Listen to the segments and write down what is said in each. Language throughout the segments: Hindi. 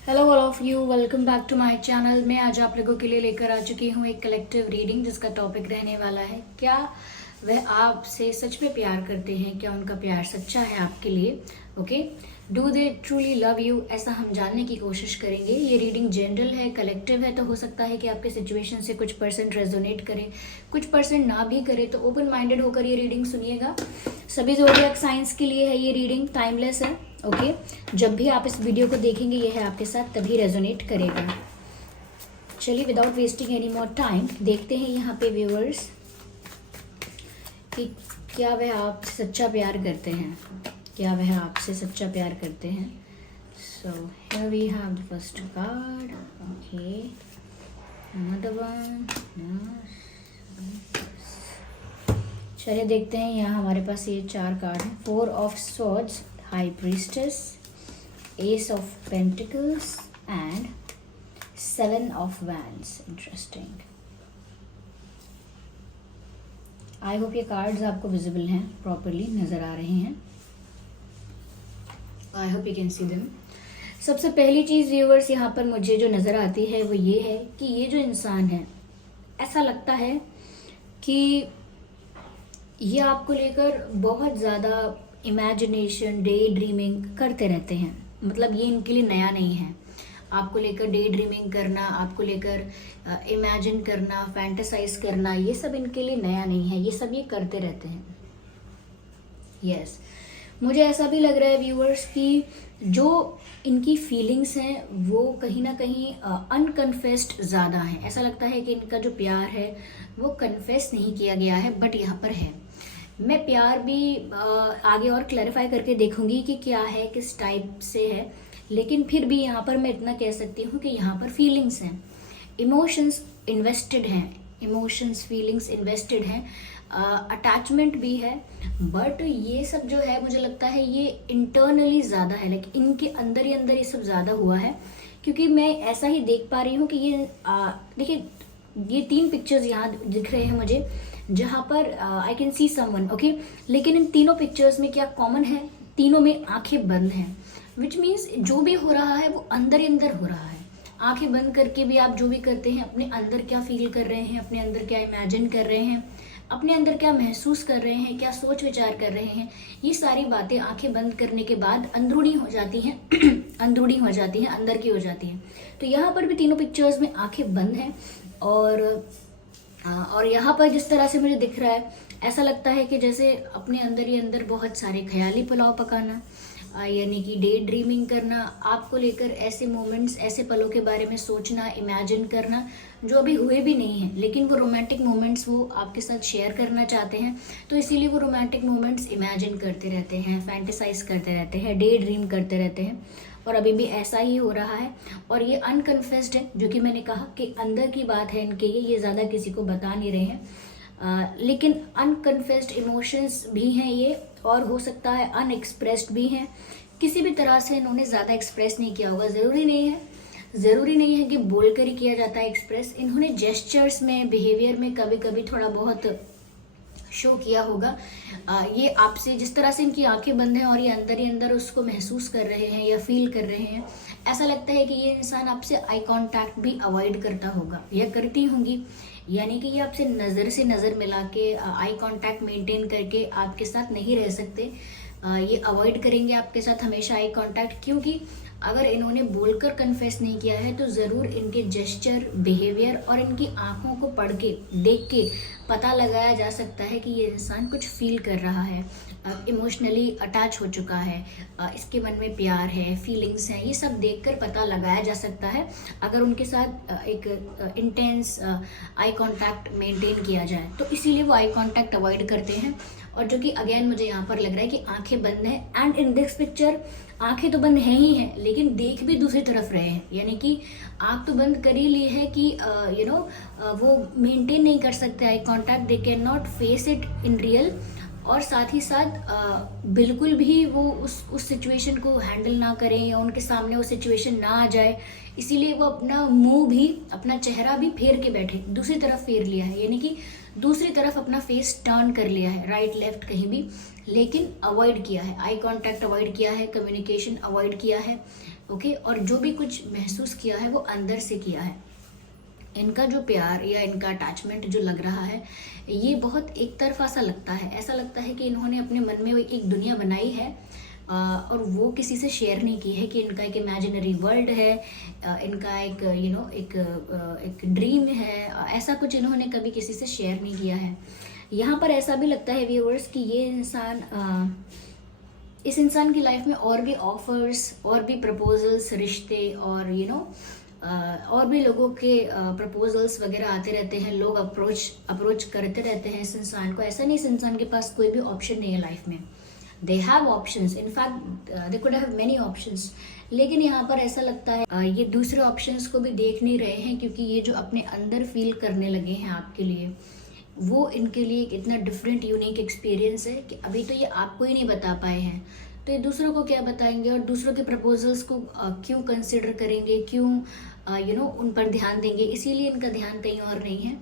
Hello all of you, welcome back to my channel. मैं आज आप लोगों के लिए लेकर आ चुकी हूँ एक कलेक्टिव रीडिंग जिसका टॉपिक रहने वाला है क्या वह आपसे सच में प्यार करते हैं, क्या उनका प्यार सच्चा है आपके लिए। Okay, do they truly love you, ऐसा हम जानने की कोशिश करेंगे। ये रीडिंग जनरल है, कलेक्टिव है, तो हो सकता है कि आपके सिचुएशन से कुछ परसेंट रेजोनेट करे, कुछ परसेंट ना भी करे। तो ओपन माइंडेड होकर ये रीडिंग सुनिएगा। सभी ज़ोडिएक साइंस के लिए है ये रीडिंग, टाइमलेस है। ओके, जब भी आप इस वीडियो को देखेंगे ये है आपके साथ तभी रेजोनेट करेगा। चलिए without wasting any more time देखते हैं यहाँ पे व्यूअर्स कि क्या वह आपसे सच्चा प्यार करते हैं, क्या वह आपसे सच्चा प्यार करते हैं। So here we have the first card. Okay, another one. चलिए देखते हैं, यहाँ हमारे पास ये 4 कार्ड हैं। 4 of swords, high priestess, S of pentacles and 7 of wands. Interesting. I hope ये कार्ड्स आपको विजिबल हैं, प्रॉपरली नज़र आ रहे हैं। I hope you can see them. सबसे पहली चीज़ व्यूअर्स यहाँ पर मुझे जो नज़र आती है वो ये है कि ये जो इंसान है, ऐसा लगता है कि ये आपको लेकर बहुत ज़्यादा इमेजिनेशन, डे ड्रीमिंग करते रहते हैं। मतलब ये इनके लिए नया नहीं है। आपको लेकर डे ड्रीमिंग करना, आपको लेकर इमेजिन करना, फैंटेसाइज करना, ये सब इनके लिए नया नहीं है। ये सब ये करते रहते हैं। यस, मुझे ऐसा भी लग रहा है व्यूअर्स कि जो इनकी फीलिंग्स हैं वो कहीं ना कहीं अनकन्फेस्ड ज़्यादा हैं। ऐसा लगता है कि इनका जो प्यार है वो कन्फेस नहीं किया गया है, बट यहाँ पर है। मैं प्यार भी आगे और क्लैरिफाई करके देखूंगी कि क्या है, किस टाइप से है, लेकिन फिर भी यहाँ पर मैं इतना कह सकती हूँ कि यहाँ पर फीलिंग्स हैं, इमोशंस इन्वेस्टेड हैं, इमोशंस फीलिंग्स इन्वेस्टेड हैं, अटैचमेंट भी है। बट ये सब जो है मुझे लगता है ये इंटरनली ज़्यादा है, लाइक इनके अंदर ही अंदर ये सब ज़्यादा हुआ है। क्योंकि मैं ऐसा ही देख पा रही हूँ कि ये देखिए, ये 3 पिक्चर्स यहाँ दिख रहे हैं मुझे, जहाँ पर I can see someone. Okay, लेकिन इन तीनों पिक्चर्स में क्या कॉमन है, तीनों में आंखें बंद हैं। विच मीन्स जो भी हो रहा है वो अंदर ही अंदर हो रहा है। आंखें बंद करके भी आप जो भी करते हैं, अपने अंदर क्या फील कर रहे हैं, अपने अंदर क्या इमेजिन कर रहे हैं, अपने अंदर क्या महसूस कर रहे हैं, क्या सोच विचार कर रहे हैं, ये सारी बातें आंखें बंद करने के बाद अंदरूनी हो जाती हैं अंदरूनी हो जाती हैं, अंदर की हो जाती हैं। तो यहाँ पर भी तीनों पिक्चर्स में आंखें बंद हैं। और यहाँ पर जिस तरह से मुझे दिख रहा है, ऐसा लगता है कि जैसे अपने अंदर ही अंदर बहुत सारे ख्याली पुलाव पकाना, यानी कि डे ड्रीमिंग करना, आपको लेकर ऐसे मोमेंट्स, ऐसे पलों के बारे में सोचना, इमेजिन करना जो अभी हुए भी नहीं हैं, लेकिन वो रोमांटिक मोमेंट्स वो आपके साथ शेयर करना चाहते हैं। तो इसीलिए वो रोमांटिक मोमेंट्स इमेजिन करते रहते हैं, फैंटेसाइज करते रहते हैं, डे ड्रीम करते रहते हैं। और अभी भी ऐसा ही हो रहा है। और ये अनकन्फेस्ड है, जो कि मैंने कहा कि अंदर की बात है इनके, ये ज़्यादा किसी को बता नहीं रहे हैं। लेकिन अनकन्फेस्ड इमोशंस भी हैं ये, और हो सकता है अनएक्सप्रेस्ड भी हैं। किसी भी तरह से इन्होंने ज़्यादा एक्सप्रेस नहीं किया होगा। ज़रूरी नहीं है कि बोल कर ही किया जाता है एक्सप्रेस। इन्होंने जेस्चर्स में, बिहेवियर में कभी कभी थोड़ा बहुत शो किया होगा। ये आपसे, जिस तरह से इनकी आंखें बंद हैं और ये अंदर ही अंदर उसको महसूस कर रहे हैं या फील कर रहे हैं, ऐसा लगता है कि ये इंसान आपसे आई कांटेक्ट भी अवॉइड करता होगा या करती होंगी। यानी कि ये आपसे नज़र से नज़र मिला के, आई कांटेक्ट मेंटेन करके आपके साथ नहीं रह सकते। ये अवॉइड करेंगे आपके साथ हमेशा आई कांटेक्ट, क्योंकि अगर इन्होंने बोलकर कन्फेस नहीं किया है तो ज़रूर इनके जेस्चर, बिहेवियर और इनकी आंखों को पढ़ के, देख के पता लगाया जा सकता है कि ये इंसान कुछ फील कर रहा है, इमोशनली अटैच हो चुका है, इसके मन में प्यार है, फीलिंग्स हैं। ये सब देखकर पता लगाया जा सकता है अगर उनके साथ एक इंटेंस आई कांटेक्ट मेंटेन किया जाए। तो इसीलिए वो आई कांटेक्ट अवॉइड करते हैं। और जो कि अगेन मुझे यहाँ पर लग रहा है कि आंखें बंद हैं। एंड इन दिस पिक्चर आंखें तो बंद हैं ही हैं, लेकिन देख भी दूसरी तरफ रहे हैं। यानी कि आंख तो बंद कर ही ली है कि वो मेंटेन नहीं कर सकते eye contact, they can not face it in real. और साथ ही साथ बिल्कुल भी वो उस सिचुएशन को हैंडल ना करें या उनके सामने वो सिचुएशन ना आ जाए, इसीलिए वो अपना मुंह भी, अपना चेहरा भी फेर के बैठे, दूसरी तरफ फेर लिया है। यानी कि दूसरी तरफ अपना फेस टर्न कर लिया है, राइट लेफ्ट कहीं भी। लेकिन अवॉइड किया है, आई कांटेक्ट अवॉइड किया है, कम्युनिकेशन अवॉइड किया है, ओके। और जो भी कुछ महसूस किया है वो अंदर से किया है। इनका जो प्यार या इनका अटैचमेंट जो लग रहा है, ये बहुत एक तरफा सा लगता है। ऐसा लगता है कि इन्होंने अपने मन में एक दुनिया बनाई है और वो किसी से शेयर नहीं की है, कि इनका एक इमेजिनरी वर्ल्ड है, इनका एक एक ड्रीम है, ऐसा कुछ इन्होंने कभी किसी से शेयर नहीं किया है। यहाँ पर ऐसा भी लगता है व्यूअर्स कि ये इंसान इस इंसान की लाइफ में और भी ऑफर्स, और भी प्रपोजल्स, रिश्ते और और भी लोगों के प्रपोजल्स वगैरह आते रहते हैं। लोग अप्रोच करते रहते हैं इस इंसान को। ऐसा नहीं इस इंसान के पास कोई भी ऑप्शन नहीं है लाइफ में, they have options, in fact they could have many options. लेकिन यहाँ पर ऐसा लगता है ये दूसरे ऑप्शंस को भी देख नहीं रहे हैं, क्योंकि ये जो अपने अंदर फील करने लगे हैं आपके लिए, वो इनके लिए एक इतना डिफरेंट यूनिक एक्सपीरियंस है कि अभी तो ये आपको ही नहीं बता पाए हैं, तो ये दूसरों को क्या बताएंगे, और दूसरों के प्रपोजल्स को क्यों कंसिडर करेंगे, क्यों उन पर ध्यान देंगे। इसीलिए इनका ध्यान कहीं और नहीं है।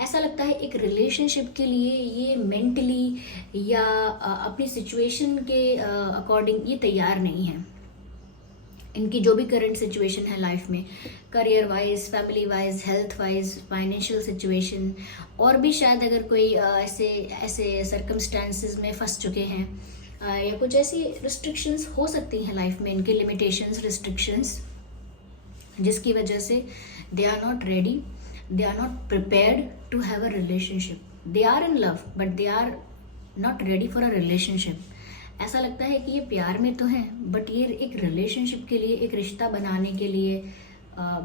ऐसा लगता है एक रिलेशनशिप के लिए ये मेंटली या अपनी सिचुएशन के अकॉर्डिंग ये तैयार नहीं है। इनकी जो भी करंट सिचुएशन है लाइफ में, career wise, family wise, health wise, financial situation, और भी शायद अगर कोई ऐसे सर्कमस्टांसिस में फंस चुके हैं, या कुछ ऐसी रिस्ट्रिक्शंस हो सकती हैं लाइफ में, इनके लिमिटेशंस, रिस्ट्रिक्शंस, जिसकी वजह से they are not ready, they are not prepared to have a relationship. They are in love but they are not ready for a relationship. ऐसा लगता है कि ये प्यार में तो हैं, बट ये एक रिलेशनशिप के लिए, एक रिश्ता बनाने के लिए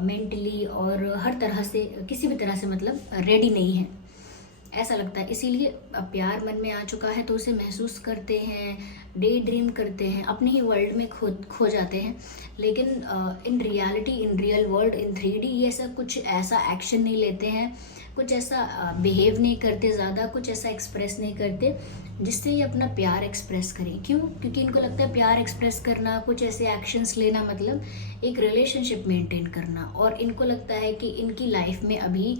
मेंटली और हर तरह से, किसी भी तरह से मतलब रेडी नहीं है, ऐसा लगता है। इसीलिए अब प्यार मन में आ चुका है तो उसे महसूस करते हैं, डे ड्रीम करते हैं, अपने ही वर्ल्ड में खो जाते हैं। लेकिन in reality, in real world, in 3D ये ऐसा एक्शन नहीं लेते हैं, कुछ ऐसा बिहेव नहीं करते, ज़्यादा कुछ ऐसा एक्सप्रेस नहीं करते जिससे ये अपना प्यार एक्सप्रेस करें। क्यों? क्योंकि इनको लगता है प्यार एक्सप्रेस करना, कुछ ऐसे एक्शंस लेना मतलब एक रिलेशनशिप मेंटेन करना। और इनको लगता है कि इनकी लाइफ में अभी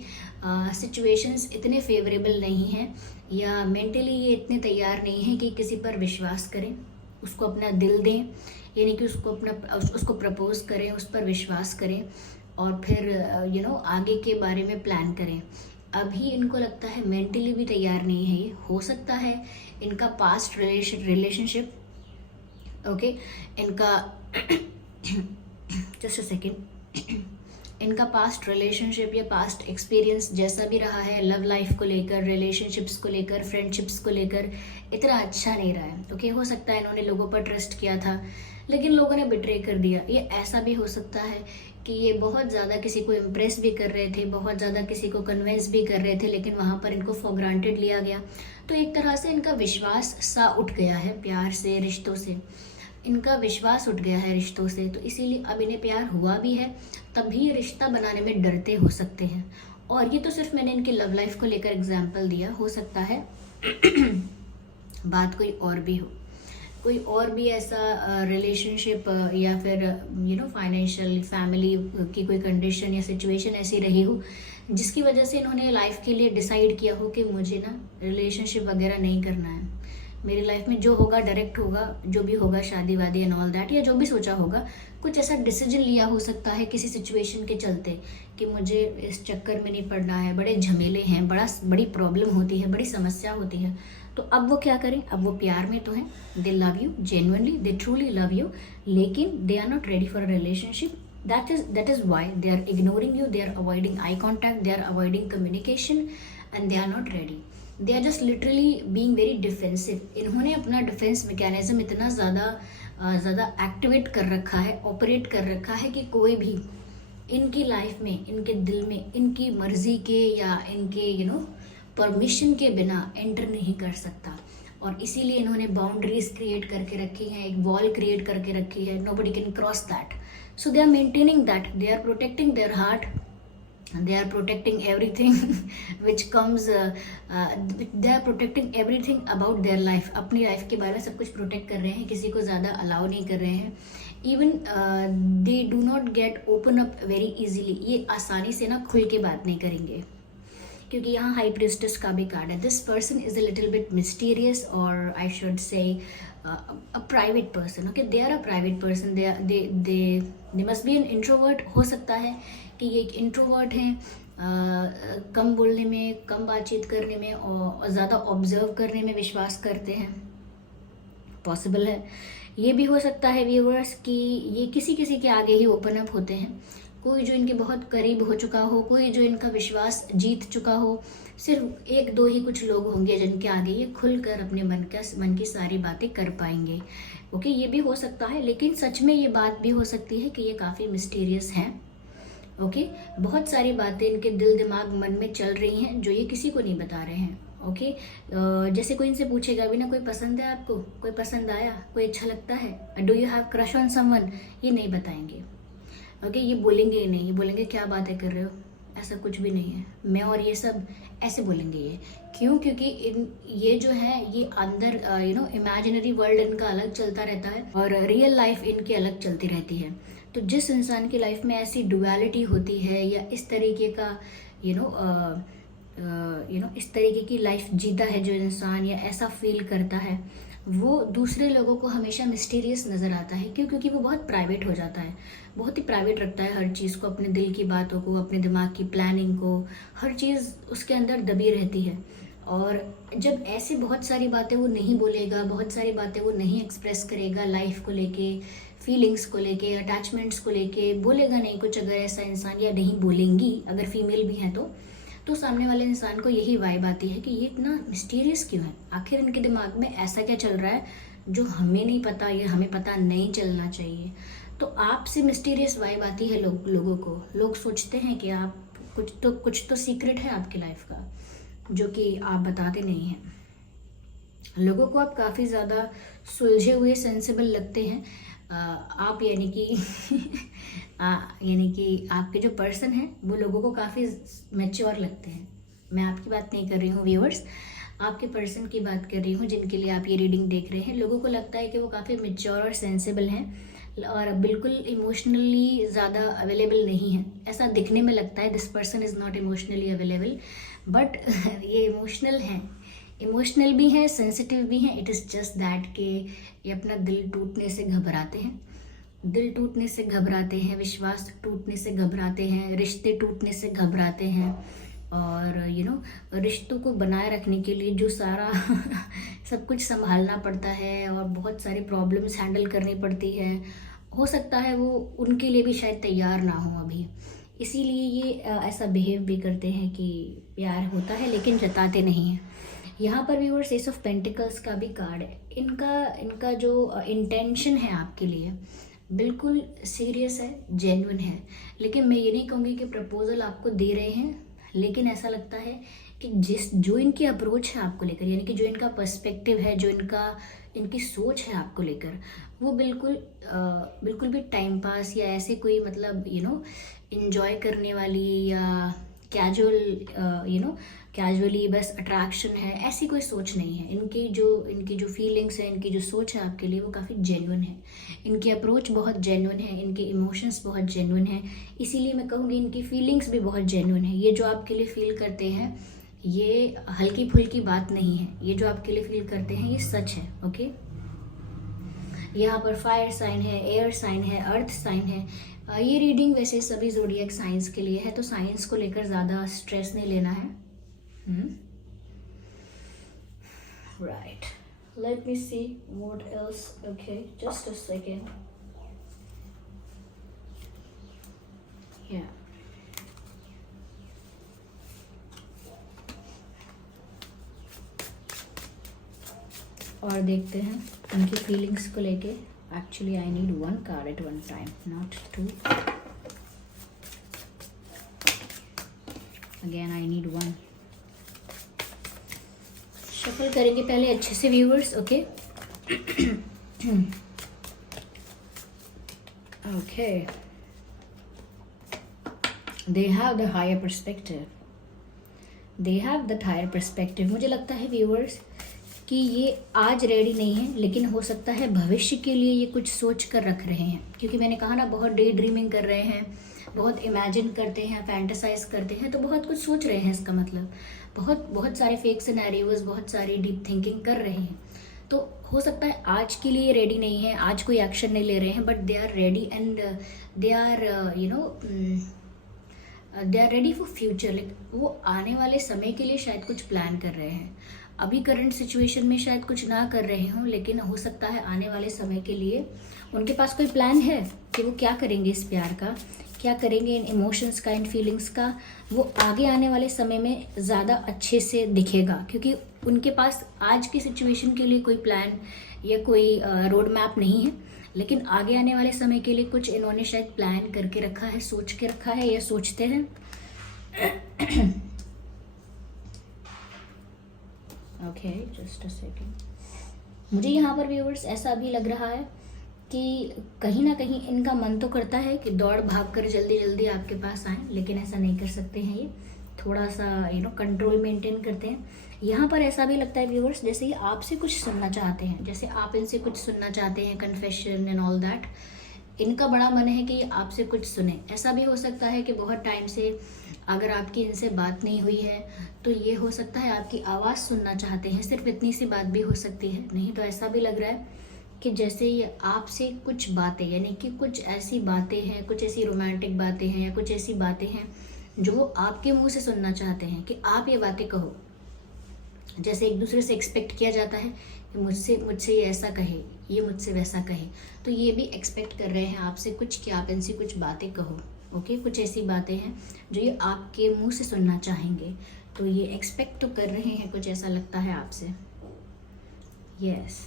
सिचुएशंस इतने फेवरेबल नहीं हैं, या मेंटली ये इतने तैयार नहीं हैं कि किसी पर विश्वास करें, उसको अपना दिल दें, यानी कि उसको प्रपोज करें, उस पर विश्वास करें और फिर आगे के बारे में प्लान करें। अभी इनको लगता है मेंटली भी तैयार नहीं है ये। हो सकता है इनका पास्ट रिलेशनशिप, ओके, इनका जस्ट अ सेकेंड, इनका पास्ट रिलेशनशिप या पास्ट एक्सपीरियंस जैसा भी रहा है, लव लाइफ को लेकर, रिलेशनशिप्स को लेकर, फ्रेंडशिप्स को लेकर, इतना अच्छा नहीं रहा है। ओके, हो सकता है इन्होंने लोगों पर ट्रस्ट किया था लेकिन लोगों ने बिट्रे कर दिया। ये ऐसा भी हो सकता है कि ये बहुत ज़्यादा किसी को इम्प्रेस भी कर रहे थे, बहुत ज़्यादा किसी को कन्विंस भी कर रहे थे, लेकिन वहाँ पर इनको फॉर ग्रांटेड लिया गया। तो एक तरह से इनका विश्वास सा उठ गया है प्यार से, रिश्तों से, इनका विश्वास उठ गया है रिश्तों से। तो इसीलिए अब इन्हें प्यार हुआ भी है तब भी ये रिश्ता बनाने में डरते हो सकते हैं। और ये तो सिर्फ मैंने इनकी लव लाइफ को लेकर एग्जाम्पल दिया, हो सकता है बात कोई और भी हो, कोई और भी ऐसा रिलेशनशिप या फिर फाइनेंशियल, फैमिली की कोई कंडीशन या सिचुएशन ऐसी रही हो जिसकी वजह से इन्होंने लाइफ के लिए डिसाइड किया हो कि मुझे ना रिलेशनशिप वगैरह नहीं करना है, मेरी लाइफ में जो होगा डायरेक्ट होगा, जो भी होगा शादी वादी एंड ऑल दैट, या जो भी सोचा होगा, कुछ ऐसा डिसीजन लिया हो सकता है किसी सिचुएशन के चलते कि मुझे इस चक्कर में नहीं पड़ना है, बड़े झमेले हैं, बड़ी प्रॉब्लम होती है, बड़ी समस्या होती है। तो अब वो क्या करें? अब वो प्यार में तो हैं, they love you genuinely, they truly love you, लेकिन they are not ready for a relationship. that is why they are ignoring you, they are avoiding eye contact, they are avoiding communication and they are not ready. They are just literally being very defensive. इन्होंने अपना डिफेंस मैकेनिज्म इतना ज़्यादा एक्टिवेट कर रखा है, ऑपरेट कर रखा है कि कोई भी इनकी लाइफ में, इनके दिल में, इनकी मर्जी के या इनके परमिशन के बिना एंटर नहीं कर सकता। और इसीलिए इन्होंने बाउंड्रीज क्रिएट करके रखी हैं, एक वॉल क्रिएट करके रखी है, nobody can cross that. So they are maintaining that, they are protecting their heart, they are protecting everything which comes, they are protecting everything about their life. अपनी लाइफ के बारे में सब कुछ प्रोटेक्ट कर रहे हैं, किसी को ज़्यादा अलाउ नहीं कर रहे हैं। Even they do not gate open up very easily, ये आसानी से ना खुल के बात नहीं करेंगे। क्योंकि यहाँ हाई प्रिस्टेस का भी कार्ड है। This person is a little bit mysterious और I should say a private person. Okay, they are a private person, they must be an introvert. हो सकता है कि ये एक इंट्रोवर्ट हैं, कम बोलने में, कम बातचीत करने में और ज़्यादा ऑब्जर्व करने में विश्वास करते हैं। पॉसिबल है। ये भी हो सकता है व्यूअर्स कि ये किसी किसी के आगे ही ओपन अप होते हैं। कोई जो इनके बहुत करीब हो चुका हो, कोई जो इनका विश्वास जीत चुका हो, सिर्फ एक दो ही कुछ लोग होंगे जिनके आगे ये खुलकर अपने मन की सारी बातें कर पाएंगे। ओके, ये भी हो सकता है, लेकिन सच में ये बात भी हो सकती है कि ये काफ़ी मिस्टीरियस हैं। ओके, बहुत सारी बातें इनके दिल दिमाग मन में चल रही हैं जो ये किसी को नहीं बता रहे हैं। ओके, जैसे कोई इनसे पूछेगा भी ना, कोई पसंद है आपको, कोई पसंद आया, कोई अच्छा लगता है, do you have crush on someone, ये नहीं बताएंगे। ओके, ये बोलेंगे ही नहीं, ये बोलेंगे क्या बातें कर रहे हो, ऐसा कुछ भी नहीं है, मैं और ये सब, ऐसे बोलेंगे ये। क्यों? क्योंकि ये जो है ये अंदर इमेजिनरी वर्ल्ड इनका अलग चलता रहता है और रियल लाइफ इनकी अलग चलती रहती है। तो जिस इंसान की लाइफ में ऐसी डुअलिटी होती है या इस तरीके का इस तरीके की लाइफ जीता है जो इंसान या ऐसा फील करता है, वो दूसरे लोगों को हमेशा मिस्टीरियस नज़र आता है। क्यों? क्योंकि वो बहुत प्राइवेट हो जाता है, बहुत ही प्राइवेट रखता है हर चीज़ को, अपने दिल की बातों को, अपने दिमाग की प्लानिंग को, हर चीज़ उसके अंदर दबी रहती है। और जब ऐसे बहुत सारी बातें वो नहीं बोलेगा, बहुत सारी बातें वो नहीं एक्सप्रेस करेगा लाइफ को लेके, फीलिंग्स को लेके, अटैचमेंट्स को लेके, बोलेगा नहीं कुछ अगर ऐसा इंसान, या नहीं बोलेंगी अगर फीमेल भी हैं तो सामने वाले इंसान को यही वाइब आती है कि ये इतना मिस्टीरियस क्यों है, आखिर इनके दिमाग में ऐसा क्या चल रहा है जो हमें नहीं पता या हमें पता नहीं चलना चाहिए। तो आपसे मिस्टीरियस वाइब आती है लोगों को। लोग सोचते हैं कि आप कुछ तो सीक्रेट है आपकी लाइफ का जो कि आप बताते नहीं हैं। लोगों को आप काफ़ी ज़्यादा सुलझे हुए, सेंसिबल लगते हैं। आप यानी कि आपके जो पर्सन हैं वो लोगों को काफ़ी मैच्योर लगते हैं। मैं आपकी बात नहीं कर रही हूँ व्यूअर्स, आपके पर्सन की बात कर रही हूँ जिनके लिए आप ये रीडिंग देख रहे हैं। लोगों को लगता है कि वो काफ़ी मैच्योर और सेंसिबल हैं और बिल्कुल इमोशनली ज़्यादा अवेलेबल नहीं है, ऐसा दिखने में लगता है। This person is not emotionally available, but ये इमोशनल हैं, इमोशनल भी हैं, सेंसिटिव भी हैं। इट इज़ जस्ट दैट कि ये अपना दिल टूटने से घबराते हैं, दिल टूटने से घबराते हैं, विश्वास टूटने से घबराते हैं, रिश्ते टूटने से घबराते हैं। और रिश्तों को बनाए रखने के लिए जो सारा सब कुछ संभालना पड़ता है और बहुत सारी प्रॉब्लम्स हैंडल करनी पड़ती है, हो सकता है वो उनके लिए भी शायद तैयार ना हो अभी, इसीलिए ये ऐसा बिहेव भी करते हैं कि प्यार होता है लेकिन जताते नहीं हैं। यहाँ पर व्यूअर्स एस ऑफ पेंटिकल्स का भी कार्ड है। इनका जो इंटेंशन है आपके लिए बिल्कुल सीरियस है, जेन्युइन है। लेकिन मैं ये नहीं कहूँगी कि प्रपोजल आपको दे रहे हैं, लेकिन ऐसा लगता है कि जो इनकी अप्रोच है आपको लेकर, यानी कि जो इनका पर्सपेक्टिव है, जो इनकी सोच है आपको लेकर, वो बिल्कुल भी टाइम पास या ऐसे कोई मतलब इंजॉय करने वाली या कैजुअली बस अट्रैक्शन है, ऐसी कोई सोच नहीं है। इनकी जो फीलिंग्स है, इनकी जो सोच है आपके लिए वो काफ़ी जेन्युइन है। इनकी अप्रोच बहुत जेन्युइन है, इनके इमोशंस बहुत जेन्युइन है, इसीलिए मैं कहूँगी इनकी फीलिंग्स भी बहुत जेन्युइन है। ये जो आपके लिए फील करते हैं ये हल्की फुल्की बात नहीं है, ये जो आपके लिए फील करते हैं ये सच है। ओके, यहाँ पर फायर साइन है, एयर साइन है, अर्थ साइन है। ये रीडिंग वैसे सभी ज़ोडिएक साइंस के लिए है, तो साइंस को लेकर ज़्यादा स्ट्रेस नहीं लेना है। Right, let me see what else. Okay, just a second. Yeah, और देखते हैं उनकी फीलिंग्स को लेके। Actually I need one card at one time, not two. Again I need one. Shuffle करेंगे पहले अच्छे से viewers. Okay okay, they have the higher perspective, they have the higher perspective. मुझे लगता है व्यूअर्स कि ये आज रेडी नहीं है, लेकिन हो सकता है भविष्य के लिए ये कुछ सोच कर रख रहे हैं। क्योंकि मैंने कहा ना, बहुत डे ड्रीमिंग कर रहे हैं, बहुत इमेजिन करते हैं, फैंटेसाइज करते हैं, तो बहुत कुछ सोच रहे हैं। इसका मतलब बहुत बहुत सारे फेक सिनेरियोज, बहुत सारी डीप थिंकिंग कर रहे हैं। तो हो सकता है आज के लिए रेडी नहीं है, आज कोई एक्शन नहीं ले रहे हैं, but they are ready and they are they are ready for future. Like वो आने वाले समय के लिए शायद कुछ प्लान कर रहे हैं। अभी करंट सिचुएशन में शायद कुछ ना कर रहे हों, लेकिन हो सकता है आने वाले समय के लिए उनके पास कोई प्लान है कि वो क्या करेंगे इस प्यार का, क्या करेंगे इन इमोशंस का, इन फीलिंग्स का। वो आगे आने वाले समय में ज़्यादा अच्छे से दिखेगा, क्योंकि उनके पास आज की सिचुएशन के लिए कोई प्लान या कोई रोड मैप नहीं है, लेकिन आगे आने वाले समय के लिए कुछ इन्होंने शायद प्लान करके रखा है, सोच के रखा है या सोचते हैं। Okay, just a second. मुझे यहाँ पर व्यूअर्स ऐसा भी लग रहा है कि कहीं ना कहीं इनका मन तो करता है कि दौड़ भाग कर जल्दी जल्दी आपके पास आएँ, लेकिन ऐसा नहीं कर सकते हैं। ये थोड़ा सा कंट्रोल मेंटेन करते हैं। यहाँ पर ऐसा भी लगता है व्यूअर्स, जैसे ये आपसे कुछ सुनना चाहते हैं, जैसे आप इनसे कुछ सुनना चाहते हैं, कन्फेशन एंड ऑल दैट। इनका बड़ा मन है कि आपसे कुछ सुने। ऐसा भी हो सकता है कि बहुत टाइम से अगर आपकी इनसे बात नहीं हुई है, तो ये हो सकता है आपकी आवाज़ सुनना चाहते हैं। सिर्फ इतनी सी बात भी हो सकती है। नहीं तो ऐसा भी लग रहा है कि जैसे ये आपसे कुछ बातें, यानी कि कुछ ऐसी बातें हैं, कुछ ऐसी रोमांटिक बातें हैं या कुछ ऐसी बातें हैं जो वो आपके मुंह से सुनना चाहते हैं कि आप ये बातें कहो। जैसे एक दूसरे से एक्सपेक्ट किया जाता है कि मुझसे ये ऐसा कहे, ये मुझसे वैसा कहे, तो ये भी एक्सपेक्ट कर रहे हैं आपसे कुछ कि आप इनसे कुछ बातें कहो। ओके, कुछ ऐसी बातें हैं जो ये आपके मुंह से सुनना चाहेंगे, तो ये एक्सपेक्ट तो कर रहे हैं, कुछ ऐसा लगता है आपसे। यस।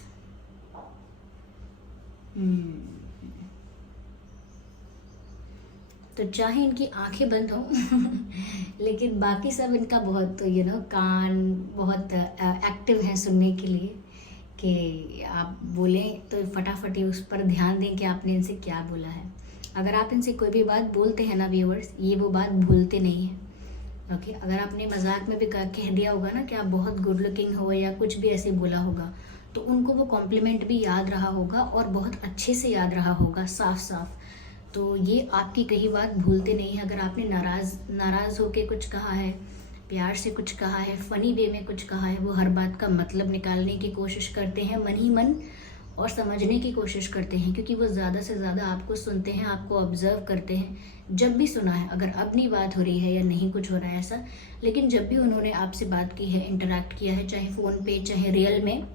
तो चाहे इनकी आंखें बंद हों लेकिन बाकी सब इनका बहुत कान बहुत एक्टिव है सुनने के लिए, कि आप बोलें तो फटाफट ही उस पर ध्यान दें कि आपने इनसे क्या बोला है। अगर आप इनसे कोई भी बात बोलते हैं ना व्यूअर्स, ये वो बात भूलते नहीं हैं। ओके, अगर आपने मजाक में भी कह दिया होगा ना कि आप बहुत गुड लुकिंग हो या कुछ भी ऐसे बोला होगा, तो उनको वो कॉम्प्लीमेंट भी याद रहा होगा और बहुत अच्छे से याद रहा होगा, साफ साफ। तो ये आपकी कही बात भूलते नहीं हैं। अगर आपने नाराज़ होके कुछ कहा है, प्यार से कुछ कहा है, फ़नी वे में कुछ कहा है, वो हर बात का मतलब निकालने की कोशिश करते हैं मन ही मन और समझने की कोशिश करते हैं, क्योंकि वो ज़्यादा से ज़्यादा आपको सुनते हैं, आपको ऑब्ज़र्व करते हैं। जब भी सुना है, अगर अब नहीं बात हो रही है या नहीं कुछ हो रहा है ऐसा, लेकिन जब भी उन्होंने आपसे बात की है, इंटरेक्ट किया है, चाहे फ़ोन पे, चाहे रियल में,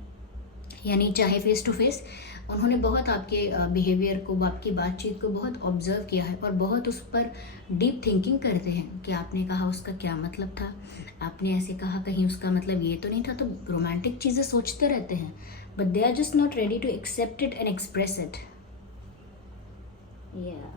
यानी चाहे फेस टू फेस, उन्होंने बहुत आपके बिहेवियर को, आपकी बातचीत को बहुत ऑब्जर्व किया है और बहुत उस पर डीप थिंकिंग करते हैं कि आपने कहा उसका क्या मतलब था, आपने ऐसे कहा कहीं उसका मतलब ये तो नहीं था। तो रोमांटिक चीज़ें सोचते रहते हैं, but they are just not ready to accept it and express it. या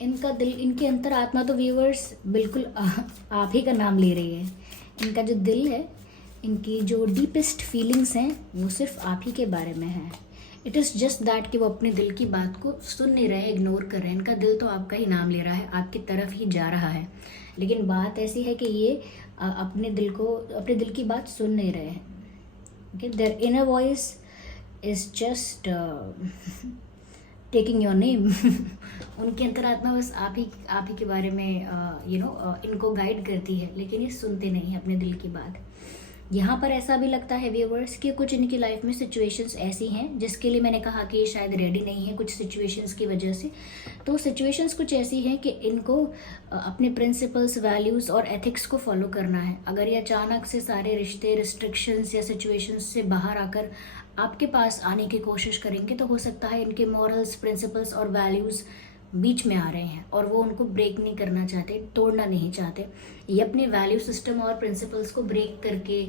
इनका दिल, इनकी अंतरात्मा तो व्यूअर्स बिल्कुल आप ही का नाम ले रही है। इनका जो दिल है, इनकी जो डीपेस्ट फीलिंग्स हैं, वो सिर्फ आप ही के बारे में है। इट इज़ जस्ट दैट कि वो अपने दिल की बात को सुन नहीं रहे, इग्नोर कर रहे हैं। इनका दिल तो आपका ही नाम ले रहा है, आपकी तरफ ही जा रहा है, लेकिन बात ऐसी है कि ये अपने दिल की बात सुन नहीं रहे हैं। Okay, their inner voice is just taking your name. उनकी अंतरात्मा बस आप ही के बारे में इनको गाइड करती है, लेकिन ये सुनते नहीं हैं अपने दिल की बात। यहाँ पर ऐसा भी लगता है व्यूअर्स कि कुछ इनकी लाइफ में सिचुएशंस ऐसी हैं जिसके लिए मैंने कहा कि ये शायद रेडी नहीं है, कुछ सिचुएशंस की वजह से। तो सिचुएशंस कुछ ऐसी हैं कि इनको अपने प्रिंसिपल्स, वैल्यूज़ और एथिक्स को फॉलो करना है। अगर ये अचानक से सारे रिश्ते, रिस्ट्रिक्शंस या सिचुएशंस से बाहर आकर आपके पास आने की कोशिश करेंगे, तो हो सकता है इनके मॉरल्स, प्रिंसिपल्स और वैल्यूज़ बीच में आ रहे हैं और वो उनको ब्रेक नहीं करना चाहते, तोड़ना नहीं चाहते। ये अपने वैल्यू सिस्टम और प्रिंसिपल्स को ब्रेक करके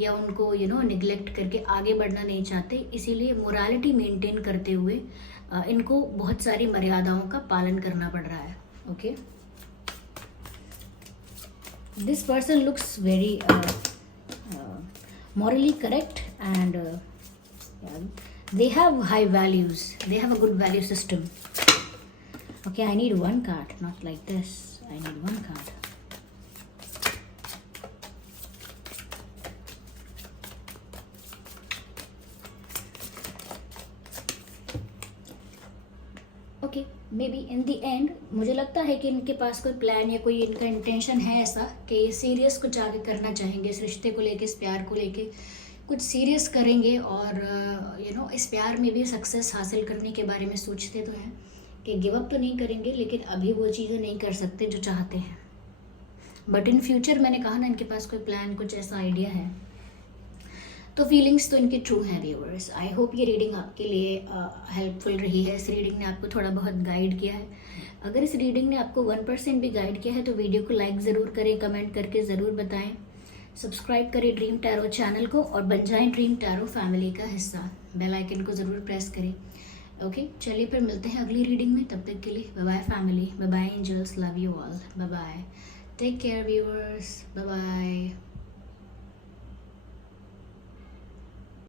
या उनको निगलेक्ट करके आगे बढ़ना नहीं चाहते। इसीलिए मोरालिटी मेंटेन करते हुए इनको बहुत सारी मर्यादाओं का पालन करना पड़ रहा है। Okay, This person looks very morally correct, and yeah, they have high values. They have a good value system. Okay, I need one card, not like this. I need one card. Okay, may be in the and मुझे लगता है कि इनके पास कोई प्लान या कोई इनका इंटेंशन है ऐसा कि ये सीरियस कुछ आगे करना चाहेंगे इस रिश्ते को लेके, इस प्यार को लेके कुछ सीरियस करेंगे, और इस प्यार में भी सक्सेस हासिल करने के बारे में सोचते तो हैं कि गिव अप तो नहीं करेंगे, लेकिन अभी वो चीज़ें नहीं कर सकते जो चाहते हैं, बट इन फ्यूचर मैंने कहा ना इनके पास कोई प्लान, कुछ ऐसा आइडिया है। तो फीलिंग्स तो इनकी ट्रू हैं व्यूअर्स। आई होप ये रीडिंग आपके लिए हेल्पफुल रही है, इस रीडिंग ने आपको थोड़ा बहुत गाइड किया है। अगर इस रीडिंग ने आपको 1% भी गाइड किया है तो वीडियो को लाइक ज़रूर करें, कमेंट करके ज़रूर बताएं, सब्सक्राइब करें ड्रीम टैरो चैनल को और बन जाएं ड्रीम टैरो फैमिली का हिस्सा। बेल आइकन को ज़रूर प्रेस करें। ओके, चलिए फिर मिलते हैं अगली रीडिंग में। तब तक के लिए bye bye family, bye bye angels, love you all, bye bye, take care viewers, bye bye.